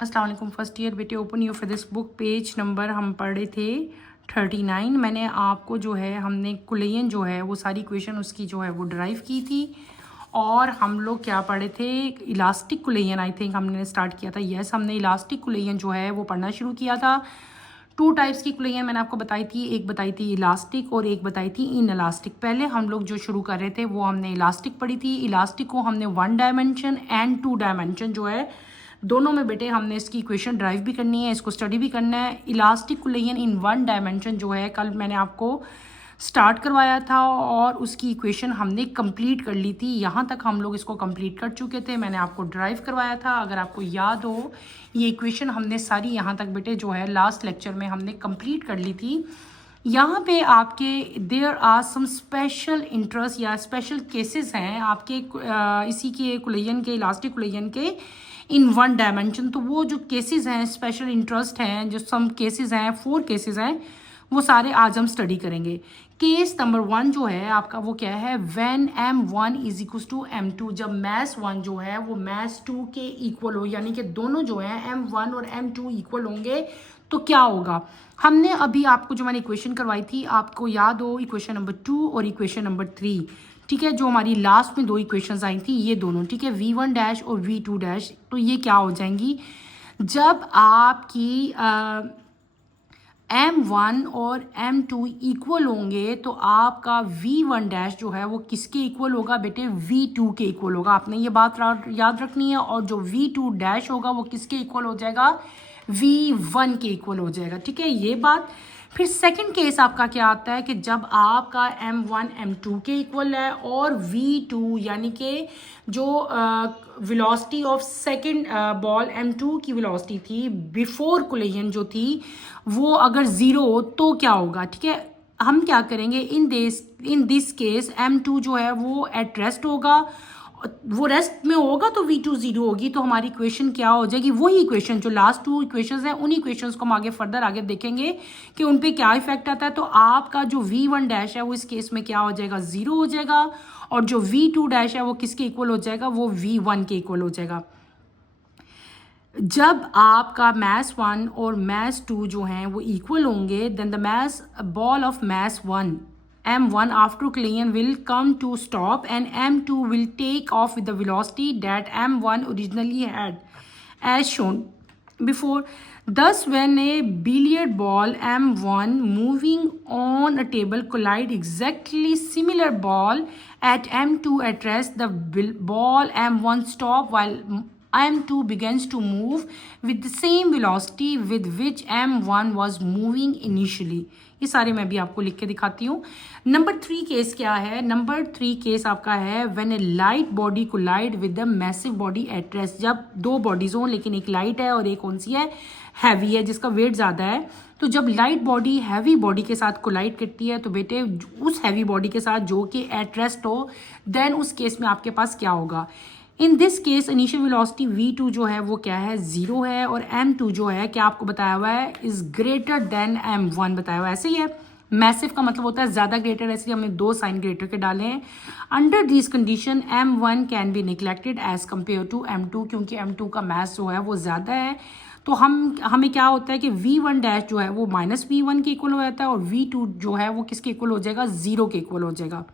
अस्सलाम वालेकुम first year बेटे, open your this book. Page number हम पढ़ रहे थे 39। मैंने आपको जो है हमने कुलेयन जो है वो सारी इक्वेशन उसकी जो है वो ड्राइव की थी। और हम लोग क्या पढ़े थे, इलास्टिक कुलेयन आई थिंक हमने स्टार्ट किया था। यस, हमने इलास्टिक कुलेयन जो है वो पढ़ना शुरू किया था। 2 टाइप्स की कुलेयन मैंने आपको बताई थी, एक बताई थी इलास्टिक और एक बताई थी इन इलास्टिक। पहले हम लोग जो शुरू कर रहे थे वो हमने इलास्टिक पढ़ी थी। इलास्टिक को हमने 1 डायमेंशन एंड 2 डायमेंशन जो है दोनों में बेटे हमने इसकी इक्वेशन ड्राइव भी करनी है, इसको स्टडी भी करना है। इलास्टिक कुलेयन इन 1 डायमेंशन जो है कल मैंने आपको स्टार्ट करवाया था और उसकी इक्वेशन हमने कंप्लीट कर ली थी। यहाँ तक हम लोग इसको कंप्लीट कर चुके थे, मैंने आपको ड्राइव करवाया था। अगर आपको याद हो, ये इक्वेशन हमने सारी यहाँ तक बेटे जो है लास्ट लेक्चर में हमने कंप्लीट कर ली थी। यहाँ पे आपके there are some special interest या स्पेशल केसेस हैं आपके इसी के कुलेयन के, इलास्टिक कुलेयन के इन 1 डायमेंशन। तो वो जो केसेस हैं, स्पेशल इंटरेस्ट हैं, जो सम केसेस हैं, 4 केसेस हैं, वो सारे आज हम स्टडी करेंगे। केस नंबर 1 जो है आपका वो क्या है, when m1 is equal to m2। जब मैस 1 जो है वो मैस 2 के इक्वल हो, यानी कि दोनों जो है m1 और m2 इक्वल होंगे, तो क्या होगा। हमने अभी आपको जो मैंने इक्वेशन करवाई थी, आपको याद हो, इक्वेशन नंबर 2 और इक्वेशन नंबर 3, ठीक है, जो हमारी लास्ट में 2 इक्वेशंस आई थी ये दोनों, ठीक है, v1 डैश और v2 डैश। तो ये क्या हो जाएंगी, जब आपकी m1 और m2 इक्वल होंगे तो आपका v1 डैश जो है वो किसके इक्वल होगा बेटे, v2 के इक्वल होगा। आपने ये बात याद रखनी है। और जो v2 डैश होगा वो किसके इक्वल हो जाएगा, v1 के इक्वल हो जाएगा, ठीक है, ये बात। फिर सेकंड केस आपका क्या आता है कि जब आपका m1 m2 के इक्वल है और v2 यानी कि जो velocity of second ball m2 की वेलोसिटी थी बिफोर कुलेयन जो थी वो अगर 0 हो तो क्या होगा, ठीक है। हम क्या करेंगे, इन दिस केस m2 जो है वो एट रेस्ट होगा, वो रेस्ट में होगा तो v2 0 होगी। तो हमारी इक्वेशन क्या हो जाएगी, वही इक्वेशन जो लास्ट 2 इक्वेशंस हैं, उन इक्वेशंस को हम आगे फर्दर आगे देखेंगे कि उन पे क्या इफेक्ट आता है। तो आपका जो v1 डैश है वो इस केस में क्या हो जाएगा, 0 हो जाएगा। और जो v2 डैश है वो किसके इक्वल हो जाएगा, वो v1 के इक्वल हो जाएगा। जब आपका मैस 1 और मैस 2 जो हैं वो इक्वल होंगे, then the mass ball of mass 1 m1 after collision will come to stop and m2 will take off with the velocity that m1 originally had, as shown before. Thus, when a billiard ball m1 moving on a table collide exactly similar ball at m2 at rest, the ball m1 stop while m2 begins to move with the same velocity with which m1 was moving initially. ये सारे मैं भी आपको लिख के दिखाती हूँ। Number 3 case क्या है, नंबर 3 केस आपका है when a light body collide with the massive body at rest. जब 2 बॉडीज हों लेकिन एक लाइट है और एक कौन सी है, हैवी है, जिसका वेट ज़्यादा है। तो जब लाइट बॉडी हैवी बॉडी के साथ कोलाइड करती है तो बेटे उस हैवी बॉडी के साथ जो कि एट रेस्ट हो, देन उस केस में आपके पास क्या होगा। In this case initial velocity v2 जो है वो क्या है, 0 है। और m2 जो है क्या आपको बताया हुआ है, इज ग्रेटर देन m1 बताया हुआ है। ऐसे ही है, मैसिव का मतलब होता है ज़्यादा ग्रेटर, ऐसे हमने 2 साइन ग्रेटर के डाले हैं। Under this condition m1 can be neglected as compare to m2, क्योंकि m2 का मैस जो है वो ज़्यादा है। तो हमें क्या होता है कि v1 डैश जो है वो माइनस v1 के इक्वल हो जाता है और v2 जो है वो किसके इक्वल हो जाएगा, 0 के इक्वल हो जाएगा।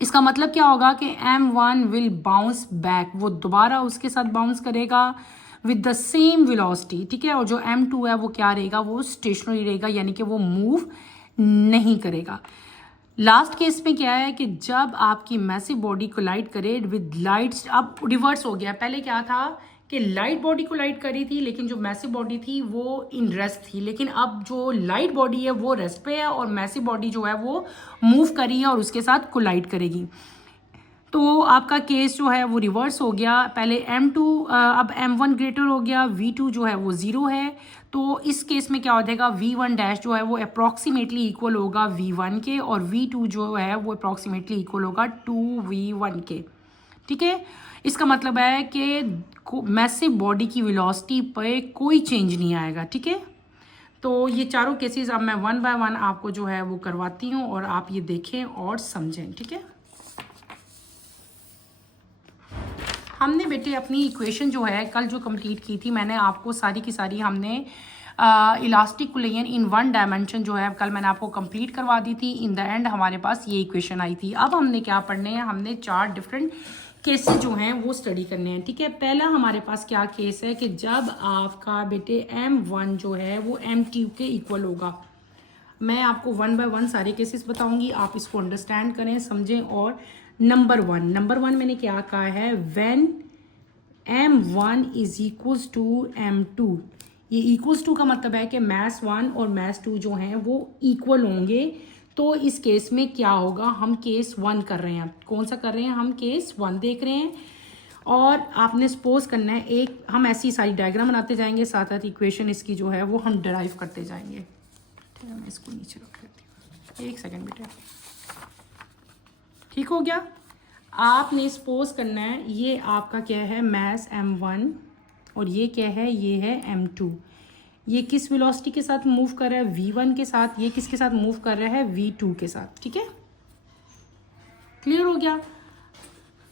इसका मतलब क्या होगा कि m1 विल बाउंस बैक, वो दोबारा उसके साथ बाउंस करेगा विद द सेम वेलोसिटी, ठीक है। और जो m2 है वो क्या रहेगा, वो स्टेशनरी रहेगा, यानी कि वो मूव नहीं करेगा। लास्ट केस में क्या है कि जब आपकी मैसिव बॉडी कोलाइड करे विद लाइट्स, अब रिवर्स हो गया। पहले क्या था कि लाइट बॉडी कोलाइड करी थी लेकिन जो मैसिव बॉडी थी वो इन रेस्ट थी, लेकिन अब जो लाइट बॉडी है वो रेस्ट पे है और मैसिव बॉडी जो है वो मूव करी है और उसके साथ कोलाइड करेगी। तो आपका केस जो है वो रिवर्स हो गया। पहले m2 अब m1 ग्रेटर हो गया, v2 जो है वो 0 है। तो इस केस में क्या हो जाएगा, v1 डैश जो है वो अप्रॉक्सीमेटली इक्वल होगा v1 के और v2 जो है वो अप्रॉक्सीमेटली इक्वल होगा 2v1 के, ठीक है। इसका मतलब है कि मैसिव बॉडी की वेलोसिटी पे कोई चेंज नहीं आएगा, ठीक है। तो ये चारों केसेस अब मैं 1 बाय 1 आपको जो है वो करवाती हूँ और आप ये देखें और समझें, ठीक है। हमने बेटे अपनी इक्वेशन जो है कल जो कंप्लीट की थी, मैंने आपको सारी की सारी हमने इलास्टिक कुलेयन इन वन डायमेंशन जो है कल मैंने आपको कंप्लीट करवा दी थी। इन द एंड हमारे पास ये इक्वेशन आई थी। अब हमने क्या पढ़ने हैं, हमने 4 डिफरेंट केसेस जो हैं वो स्टडी करने हैं। ठीक है, पहला हमारे पास क्या केस है कि जब आपका बेटे M1 जो है वो M2 के इक्वल होगा। मैं आपको 1 बाय 1 सारे केसेस बताऊंगी, आप इसको अंडरस्टैंड करें, समझें। और नंबर वन मैंने क्या कहा है, when M1 is equals to M2। ये इक्वल्स टू का मतलब है कि मैथ्स 1 और मैथ्स 2 जो हैं वो इक्वल होंगे। तो इस केस में क्या होगा, हम केस 1 कर रहे हैं। कौन सा कर रहे हैं, हम केस 1 देख रहे हैं। और आपने सपोज करना है, एक हम ऐसी सारी डायग्राम बनाते जाएंगे, साथ साथ इक्वेशन इसकी जो है वो हम डिराइव करते जाएंगे। ठीक है, मैं इसको नीचे रख देती हूँ, 1 सेकेंड बेटा। ठीक हो गया। आपने सपोज करना है ये आपका क्या है, मैथ्स M1 और ये क्या है, ये है M2। ये किस वेलोसिटी के साथ मूव कर रहा है, V1 के साथ। ये किसके साथ मूव कर रहा है, V2 के साथ। ठीक है, क्लियर हो गया।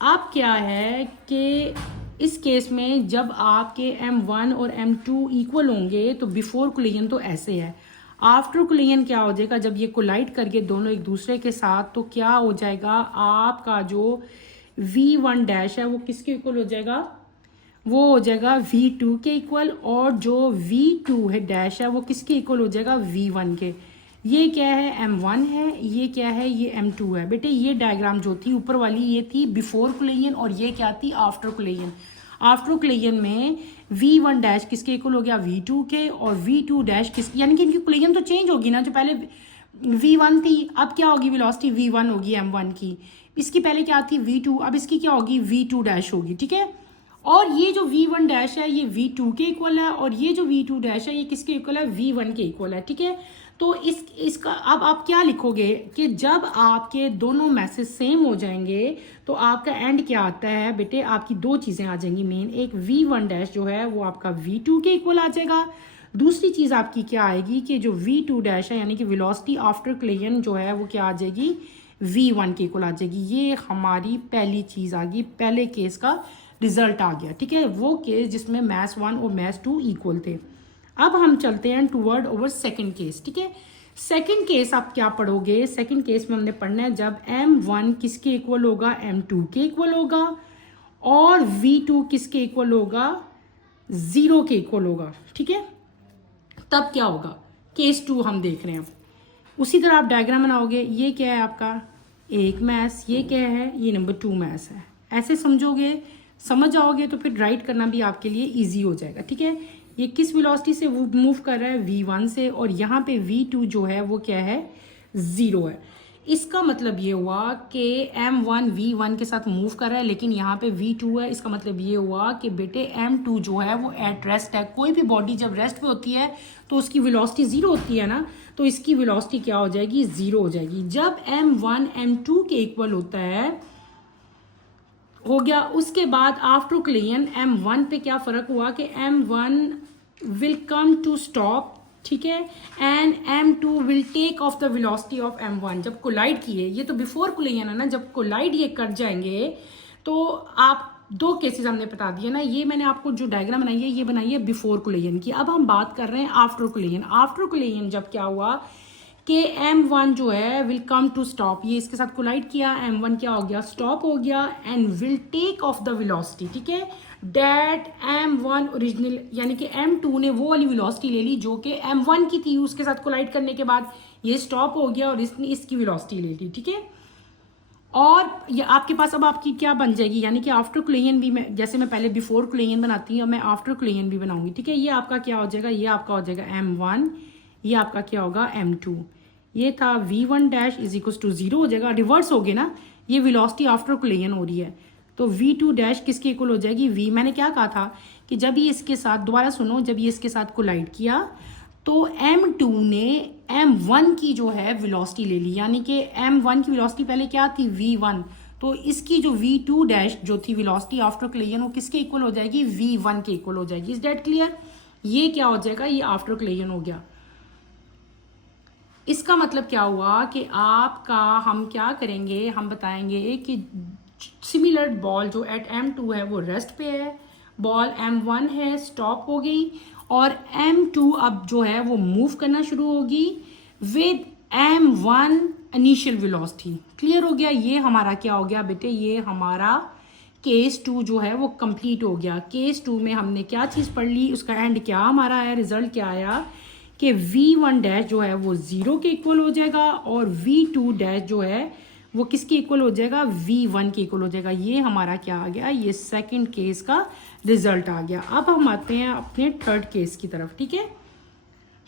अब क्या है कि इस केस में जब आपके M1 और M2 इक्वल होंगे तो बिफोर कोलिजन तो ऐसे है। आफ्टर कोलिजन क्या हो जाएगा, जब ये कोलाइड करके दोनों एक दूसरे के साथ, तो क्या हो जाएगा, आपका जो V1 डैश है वो किसके इक्वल हो जाएगा, वो हो जाएगा V2 के इक्वल। और जो V2 है डैश है वो किसके इक्वल हो जाएगा, V1 के। ये क्या है, M1 है, ये क्या है, ये M2 है। बेटे ये डायग्राम जो थी ऊपर वाली ये थी बिफोर कोलिजन और ये क्या थी, आफ्टर कोलिजन। आफ्टर कोलिजन में V1 डैश किसके इक्वल हो गया, V2 के। और V2 डैश किस, यानी कि इनकी कोलिजन तो चेंज होगी ना। जो पहले V1 थी अब क्या होगी, वेलोसिटी V1 होगी M1 की। इसकी पहले क्या थी, V2, अब इसकी क्या होगी, V2 डैश होगी। ठीक है, और ये जो V1 डैश है ये V2 के इक्वल है, और ये जो V2 डैश है ये किसके इक्वल है, V1 के इक्वल है। ठीक है, तो इसका अब आप क्या लिखोगे कि जब आपके दोनों मैसेज सेम हो जाएंगे तो आपका एंड क्या आता है बेटे, आपकी 2 चीज़ें आ जाएंगी मेन। एक V1 डैश जो है वो आपका V2 के इक्वल आ जाएगा। दूसरी चीज़ आपकी क्या आएगी कि जो V2 डैश है यानी कि वेलोसिटी आफ्टर कोलिजन जो है वो क्या आ जाएगी, V1 के इक्वल आ जाएगी। ये हमारी पहली चीज़ आ गई, पहले केस का रिजल्ट आ गया। ठीक है, वो केस जिसमें मैथ्स 1 और मैथ्स 2 इक्वल थे। अब हम चलते हैं टूवर्ड ओवर सेकंड केस। ठीक है, सेकंड केस आप क्या पढ़ोगे, सेकंड केस में हमने पढ़ना है जब M1 किसके इक्वल होगा, M2 के इक्वल होगा। और V2 किसके इक्वल होगा, 0 के इक्वल होगा। ठीक है, तब क्या होगा, केस 2 हम देख रहे हैं। अब उसी तरह आप डायग्राम बनाओगे। ये क्या है आपका, एक मैथ्स, ये क्या है, ये नंबर 2 मैथ्स है। ऐसे समझोगे, समझ जाओगे तो फिर राइट करना भी आपके लिए इजी हो जाएगा। ठीक है, ये किस वेलोसिटी से मूव कर रहा है, V1 से। और यहाँ पे V2 जो है वो क्या है, 0 है। इसका मतलब ये हुआ कि M1 V1 के साथ मूव कर रहा है, लेकिन यहाँ पे V2 है। इसका मतलब ये हुआ कि बेटे M2 जो है वो एट रेस्ट है। कोई भी बॉडी जब रेस्ट पे होती है तो उसकी वेलोसिटी 0 होती है ना, तो इसकी वेलोसिटी क्या हो जाएगी, 0 हो जाएगी। जब M1 M2 के इक्वल होता है, हो गया। उसके बाद आफ्टर कोलिजन M1 पे क्या फ़र्क हुआ कि M1 will come to stop. ठीक है, and M2 will take off the velocity of M1। जब कोलाइड किए, ये तो बिफोर कोलिजन है ना, जब कोलाइड ये कर जाएंगे तो आप 2 केसेस हमने बता दिए ना। ये मैंने आपको जो डायग्राम बनाई है ये बनाई है बिफोर कोलिजन की। अब हम बात कर रहे हैं आफ्टर कोलिजन। आफ्टर कोलिजन जब क्या हुआ कि M1 जो है विल कम टू स्टॉप, ये इसके साथ कोलाइड किया, M1 क्या हो गया, स्टॉप हो गया, and will take off the velocity. ठीक है, डेट M1 ओरिजिनल, यानी कि M2 ने वो वाली वेलोसिटी ले ली जो कि M1 की थी। उसके साथ कोलाइड करने के बाद ये स्टॉप हो गया और इसने इसकी वेलोसिटी ले ली। ठीक है, और ये आपके पास अब आपकी क्या बन जाएगी, यानी कि आफ्टर कोलिजन भी, मैं जैसे मैं पहले बिफोर कोलिजन बनाती हूँ, मैं आफ्टर कोलिजन भी बनाऊंगी। ठीक है, ये आपका क्या हो जाएगा, ये आपका हो जाएगा M1, ये आपका क्या होगा, M2। ये था V1 dash is equal to 0 हो जाएगा, रिवर्स हो गया ना, ये वेलोसिटी आफ्टर कोलिजन हो रही है। तो V2 डैश किसके इक्वल हो जाएगी, V। मैंने क्या कहा था कि जब ये इसके साथ, दोबारा सुनो, जब ये इसके साथ कोलाइड किया तो M2 ने M1 की जो है वेलोसिटी ले ली, यानी कि M1 की वेलोसिटी पहले क्या थी, V1। तो इसकी जो V2 डैश जो थी वेलोसिटी आफ्टर कोलिजन, वो किसके इक्वल हो जाएगी, V1 के इक्वल हो जाएगी। Is that clear. ये क्या हो जाएगा, ये आफ्टर कोलिजन हो गया। इसका मतलब क्या हुआ कि आपका, हम क्या करेंगे, हम बताएंगे कि सिमिलर बॉल जो एट M2 है वो रेस्ट पे है, बॉल M1 है स्टॉप हो गई, और M2 अब जो है वो मूव करना शुरू होगी with M1 initial velocity. Clear हो गया? ये हमारा क्या हो गया बेटे, ये हमारा केस 2 जो है वो कंप्लीट हो गया। केस 2 में हमने क्या चीज़ पढ़ ली, उसका एंड क्या हमारा आया, रिजल्ट क्या आया कि V1 डैश जो है वो 0 के इक्वल हो जाएगा, और V2 डैश जो है वो किसके इक्वल हो जाएगा, V1 के इक्वल हो जाएगा। ये हमारा क्या आ गया, ये सेकंड केस का रिजल्ट आ गया। अब हम आते हैं अपने थर्ड केस की तरफ, ठीक है।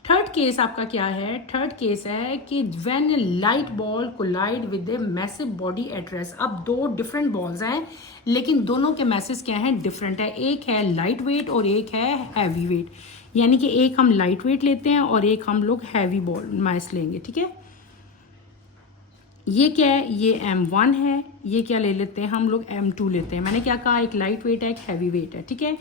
थर्ड केस आपका क्या है, थर्ड केस है कि when light ball collide with a massive body at rest. अब दो डिफरेंट बॉल्स हैं लेकिन दोनों के मैसेज क्या हैं, डिफरेंट है। एक है लाइट वेट और एक है हैवी वेट, यानी कि एक हम लाइट वेट लेते हैं और एक हम लोग हैवी बॉल मैस लेंगे, ठीक है। ये क्या है, ये M1 है, ये क्या ले लेते हैं हम लोग, M2 लेते हैं। मैंने क्या कहा, एक लाइट वेट है एक हैवी वेट है, ठीक है।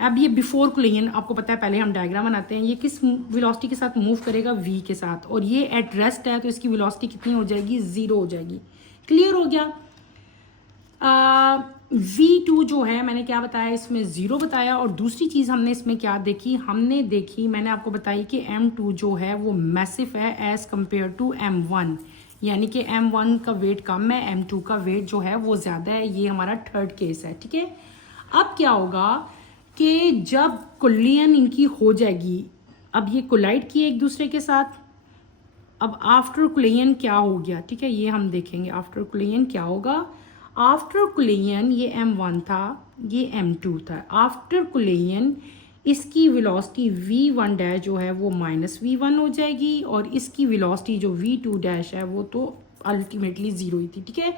अब ये बिफोर कोलिजन आपको पता है, पहले हम डायग्राम बनाते हैं। ये किस वेलोसिटी के साथ मूव करेगा, v के साथ, और ये एट रेस्ट है तो इसकी वेलोसिटी कितनी हो जाएगी, 0 हो जाएगी। क्लियर हो गया। V2 जो है मैंने क्या बताया, इसमें 0 बताया। और दूसरी चीज़ हमने इसमें क्या देखी, हमने देखी, मैंने आपको बताई कि M2 जो है वो मैसिव है एज कंपेयर टू M1, यानी कि M1 का वेट कम है, M2 का वेट जो है वो ज़्यादा है। ये हमारा थर्ड केस है, ठीक है। अब क्या होगा कि जब कोलिजन इनकी हो जाएगी, अब ये कोलाइड किए एक दूसरे के साथ, अब आफ्टर कोलिजन क्या हो गया, ठीक है, ये हम देखेंगे आफ्टर कोलिजन क्या होगा। आफ्टर कोलिजन ये M1 था, ये M2 था। आफ्टर कोलिजन इसकी वेलोसिटी V1 डैश जो है वो -V1 हो जाएगी, और इसकी वेलोसिटी जो V2 डैश है वो तो अल्टीमेटली 0 ही थी, ठीक है।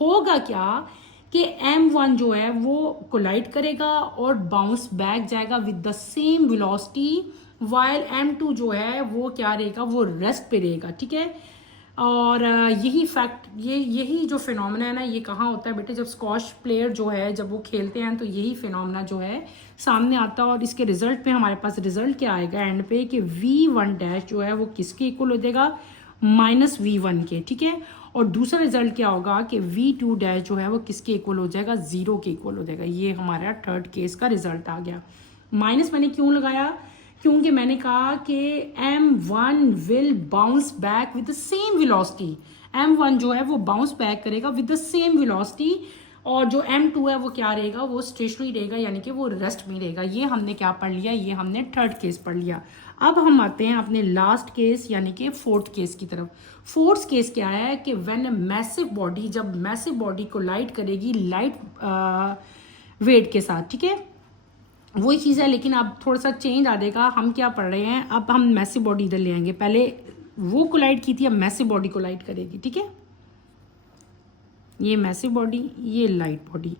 होगा क्या कि M1 जो है वो कोलाइड करेगा और बाउंस बैक जाएगा with the same velocity, while M2 जो है वो क्या रहेगा, वो रेस्ट पे रहेगा, ठीक है। और यही फैक्ट, यही जो फिनोमेना है ना, ये कहाँ होता है बेटे, जब स्क्वॉश प्लेयर जो है जब वो खेलते हैं तो यही फिनोमेना जो है सामने आता है। और इसके रिजल्ट पे हमारे पास रिजल्ट क्या आएगा एंड पे, कि V1 डैश जो है वो किसके इक्वल हो जाएगा, -V1 के, ठीक है। और दूसरा रिजल्ट क्या होगा कि V2 डैश जो है वो किसके इक्वल हो जाएगा, 0 के इक्वल हो जाएगा। ये हमारा थर्ड केस का रिजल्ट आ गया। माइनस मैंने क्यों लगाया, क्योंकि मैंने कहा कि M1 will bounce back with the same velocity. M1 जो है वो बाउंस बैक करेगा विद द सेम वेलोसिटी, और जो M2 है वो क्या रहेगा, वो स्टेशनरी रहेगा, यानी कि वो रेस्ट में रहेगा। ये हमने क्या पढ़ लिया, ये हमने थर्ड केस पढ़ लिया। अब हम आते हैं अपने लास्ट केस यानी कि फोर्थ केस की तरफ। फोर्थ केस क्या है कि व्हेन मैसिव बॉडी, जब मैसिव बॉडी को लाइट करेगी लाइट वेट के साथ, ठीक है, वही चीज़ है लेकिन अब थोड़ा सा चेंज आ जाएगा। हम क्या पढ़ रहे हैं, अब हम मैसिव बॉडी इधर ले आएंगे। पहले वो कोलाइड की थी, अब मैसिव बॉडी कोलाइड करेगी, ठीक है। ये मैसिव बॉडी, ये लाइट बॉडी,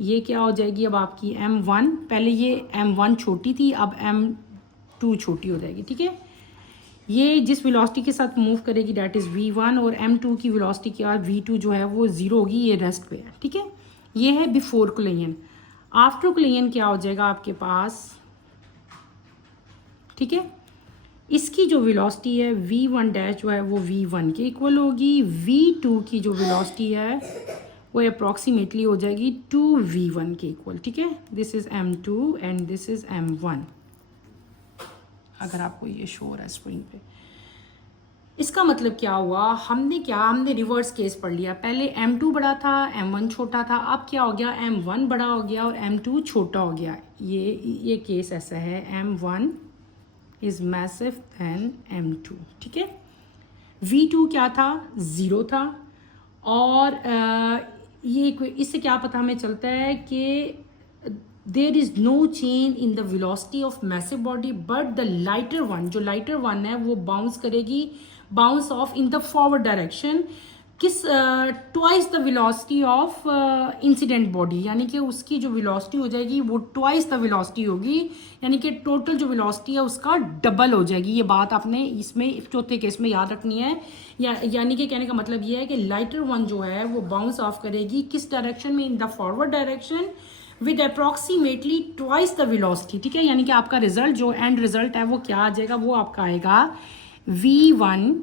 ये क्या हो जाएगी अब आपकी M1। पहले ये M1 छोटी थी, अब M2 छोटी हो जाएगी, ठीक है। ये जिस वेलोसिटी के साथ मूव करेगी डैट इज़ V1, और M2 की वेलोसिटी क्या, V2 जो है वो 0 होगी, ये रेस्ट पे है, ठीक है। ये है बिफोर कोलिजन। आफ्टर कोलिजन क्या हो जाएगा आपके पास, ठीक है। इसकी जो वेलोसिटी है V1 डैश जो है वो V1 के इक्वल होगी। V2 की जो वेलोसिटी है वो अप्रॉक्सीमेटली हो जाएगी 2V1 के इक्वल, ठीक है। This is M2 and this is M1, अगर आपको ये शो हो रहा है स्क्रीन पे। इसका मतलब क्या हुआ, हमने रिवर्स केस पढ़ लिया। पहले M2 बड़ा था, M1 छोटा था। अब क्या हो गया, M1 बड़ा हो गया और M2 छोटा हो गया। ये केस ऐसा है, M1 is massive then M2, ठीक है। V2 क्या था, 0 था। और ये इससे क्या पता हमें चलता है कि there is no change in the velocity of massive body, but the lighter one, जो लाइटर वन है वो बाउंस करेगी, bounce off in the forward direction, किस twice the velocity of incident body, यानी कि उसकी जो वेलोसिटी हो जाएगी वो ट्वाइस द वेलोसिटी होगी, यानी कि टोटल जो वेलोसिटी है उसका डबल हो जाएगी। ये बात आपने इसमें चौथे केस में याद रखनी है। यानी कि कहने का मतलब ये है कि लाइटर वन जो है वो बाउंस ऑफ करेगी किस डायरेक्शन में, इन the forward direction with approximately twice the velocity, ठीक है। यानी कि आपका रिजल्ट जो एंड रिजल्ट है वो क्या आ जाएगा, वो आपका आएगा V1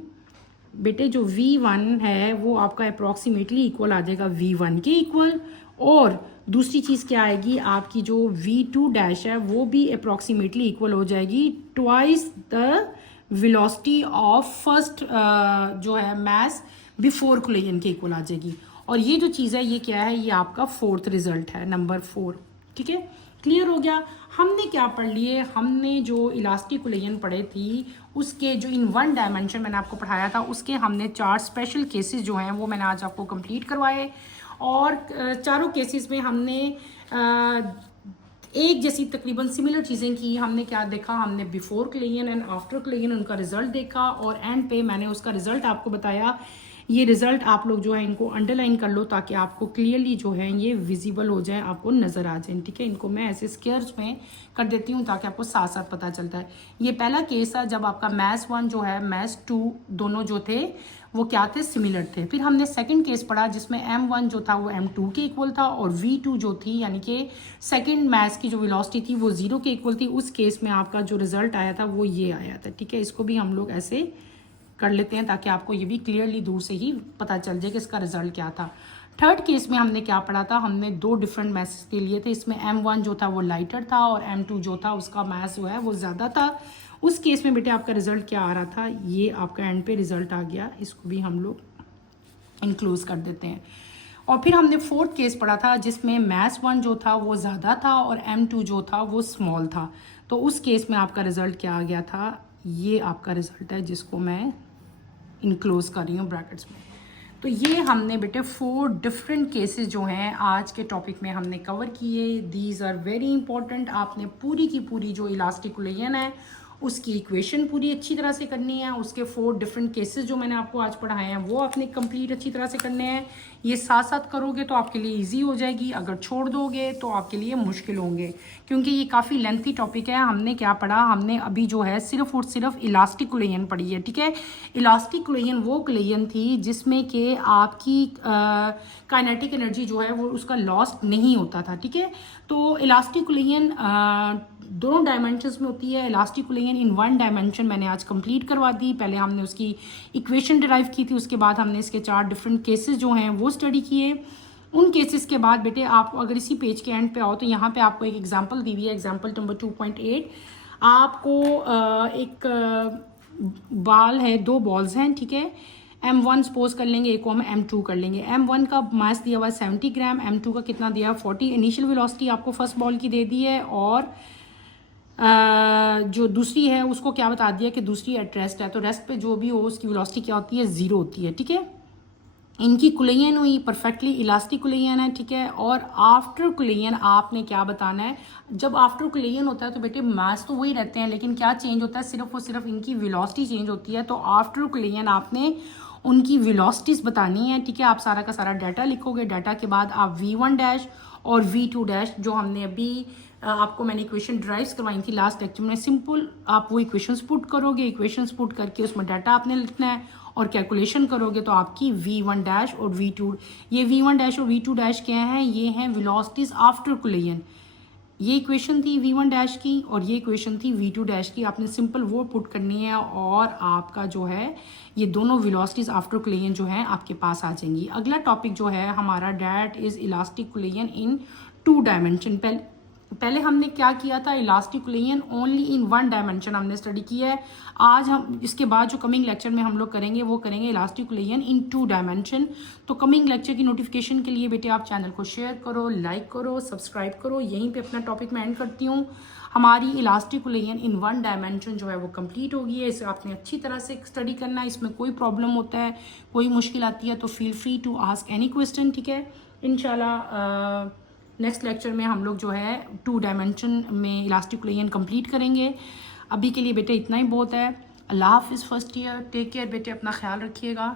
बेटे जो V1 है वो आपका अप्रॉक्सीमेटली इक्वल आ जाएगा V1 के इक्वल, और दूसरी चीज़ क्या आएगी, आपकी जो V2 डैश है वो भी अप्रॉक्सीमेटली इक्वल हो जाएगी twice the velocity of first जो है मास बिफोर कोलिजन के इक्वल आ जाएगी। और ये जो चीज़ है ये क्या है, ये आपका फोर्थ रिजल्ट है, नंबर 4। ठीक है, क्लियर हो गया। हमने क्या पढ़ लिए, हमने जो इलास्टिक कोलिजन पढ़े थी उसके जो इन 1 डायमेंशन मैंने आपको पढ़ाया था उसके हमने 4 स्पेशल केसेस जो हैं वो मैंने आज आपको कंप्लीट करवाए। और चारों केसेस में हमने एक जैसी तकरीबन सिमिलर चीज़ें की। हमने क्या देखा, हमने before collision and after collision उनका रिजल्ट देखा, और एंड पे मैंने उसका रिजल्ट आपको बताया। ये रिजल्ट आप लोग जो है इनको अंडरलाइन कर लो ताकि आपको क्लियरली जो है ये विजिबल हो जाए, आपको नज़र आ जाए। ठीक है, इनको मैं ऐसे स्क्वायर्स में कर देती हूँ ताकि आपको साथ साथ पता चलता है। ये पहला केस था जब आपका मैथ्स 1 जो है मैथ्स 2 दोनों जो थे वो क्या थे, सिमिलर थे। फिर हमने सेकंड केस पढ़ा जिसमें M1 जो था वो M2 के इक्वल था, और V2 जो थी यानी कि सेकंड मैथ्स की जो वेलोसिटी थी वो 0 के इक्वल थी। उस केस में आपका जो रिजल्ट आया था वो ये आया था। ठीक है, इसको भी हम लोग ऐसे कर लेते हैं ताकि आपको ये भी क्लियरली दूर से ही पता चल जाए कि इसका रिजल्ट क्या था। थर्ड केस में हमने क्या पढ़ा था, हमने 2 डिफरेंट मैथ्स के लिए थे। इसमें M1 जो था वो लाइटर था और M2 जो था उसका मैथ्स जो है वो ज़्यादा था। उस केस में बेटे आपका रिजल्ट क्या आ रहा था, ये आपका एंड पे रिजल्ट आ गया। इसको भी हम लोग इंक्लूज कर देते हैं। और फिर हमने फोर्थ केस पढ़ा था जिसमें मैथ्स 1 जो था वो ज़्यादा था और M2 जो था वो स्मॉल था। तो उस केस में आपका रिजल्ट क्या आ गया था, ये आपका रिजल्ट है जिसको मैं इनक्लोज कर रही हूँ ब्रैकेट्स में। तो ये हमने बेटे 4 डिफरेंट केसेस जो हैं आज के टॉपिक में हमने कवर किए। These are very important. आपने पूरी की पूरी जो इलास्टिक कोलिजन है उसकी इक्वेशन पूरी अच्छी तरह से करनी है। उसके 4 डिफरेंट केसेस जो मैंने आपको आज पढ़ाए हैं वो आपने कंप्लीट अच्छी तरह से करने हैं। ये साथ साथ करोगे तो आपके लिए इजी हो जाएगी, अगर छोड़ दोगे तो आपके लिए मुश्किल होंगे, क्योंकि ये काफ़ी लेंथी टॉपिक है। हमने क्या पढ़ा, हमने अभी जो है सिर्फ और सिर्फ इलास्टिक कोलिजन पढ़ी है। ठीक है, इलास्टिक कोलिजन वो कोलिजन थी जिसमें कि आपकी काइनेटिक एनर्जी जो है वो उसका लॉस नहीं होता था। ठीक है, तो इलास्टिक कोलिजन दोनों डायमेंशंस में होती है। इलास्टिक कोलिजन इन 1 डायमेंशन मैंने आज कंप्लीट करवा दी। पहले हमने उसकी इक्वेशन डिराइव की थी, उसके बाद हमने इसके 4 डिफरेंट केसेस जो हैं वो स्टडी किए। उन केसेस के बाद बेटे आप अगर इसी पेज के एंड पे आओ तो यहाँ पे आपको एक एग्जांपल दी हुई है, एग्जांपल नंबर 2.8। आपको एक बाल है, 2 बॉल्स हैं। ठीक है, M1 सपोज कर लेंगे, एक को हम M2 कर लेंगे। M1 का मास दिया हुआ है 70 ग्राम, M2 का कितना दिया है 40। इनिशियल वेलोसिटी आपको फर्स्ट बॉल की दे दी है, और जो दूसरी है उसको क्या बता दिया कि दूसरी एट रेस्ट है, तो रेस्ट पे जो भी हो उसकी वेलोसिटी क्या होती है, 0 होती है। ठीक है, इनकी कोलिजन हुई परफेक्टली इलास्टिक कोलिजन है। ठीक है, और आफ्टर कोलिजन आपने क्या बताना है, जब आफ्टर कोलिजन होता है तो बेटे मास तो वही रहते हैं लेकिन क्या चेंज होता है, सिर्फ और सिर्फ इनकी वेलोसिटी चेंज होती है। तो आफ्टर कोलिजन आपने उनकी वेलोसिटीज बतानी है। ठीक है, आप सारा का सारा डाटा लिखोगे, डाटा के बाद आप V1 डैश और V2 डैश जो हमने अभी आपको मैंने इक्वेशन ड्राइव्स करवाई थी लास्ट लेक्चर में, सिंपल आप वो इक्वेशंस पुट करोगे, इक्वेशंस पुट करके उसमें डाटा आपने लिखना है और कैलकुलेशन करोगे तो आपकी V1 डैश और V2, ये V1 डैश और V2 डैश क्या है, ये हैं वेलोसिटीज आफ्टर कोलिजन। ये इक्वेशन थी V1 डैश की और ये इक्वेशन थी V2 डैश की। आपने सिंपल वो पुट करनी है और आपका जो है ये दोनों वेलोसिटीज आफ्टर कोलिजन जो है आपके पास आ जाएंगी। अगला टॉपिक जो है हमारा that is elastic collision in 2 dimension. पहले हमने क्या किया था, elastic collision only in 1 dimension हमने स्टडी किया है। आज हम इसके बाद जो कमिंग लेक्चर में हम लोग करेंगे वो करेंगे इलास्टिक कोलिजन इन 2 डायमेंशन। तो कमिंग लेक्चर की नोटिफिकेशन के लिए बेटे आप चैनल को शेयर करो, लाइक करो, सब्सक्राइब करो। यहीं पे अपना टॉपिक मैं एंड करती हूँ। हमारी इलास्टिक कोलिजन इन 1 डायमेंशन जो है वो कंप्लीट हो गई है। इसे आपने अच्छी तरह से स्टडी करना है। इसमें कोई प्रॉब्लम होता है, कोई मुश्किल आती है तो feel free to ask any question. ठीक है, इंशाल्लाह नेक्स्ट लेक्चर में हम लोग जो है 2 डायमेंशन में इलास्टिक कोलिजन कंप्लीट करेंगे। अभी के लिए बेटे इतना ही बहुत है। अल्लाह हाफिज़ फर्स्ट ईयर, टेक केयर बेटे, अपना ख्याल रखिएगा।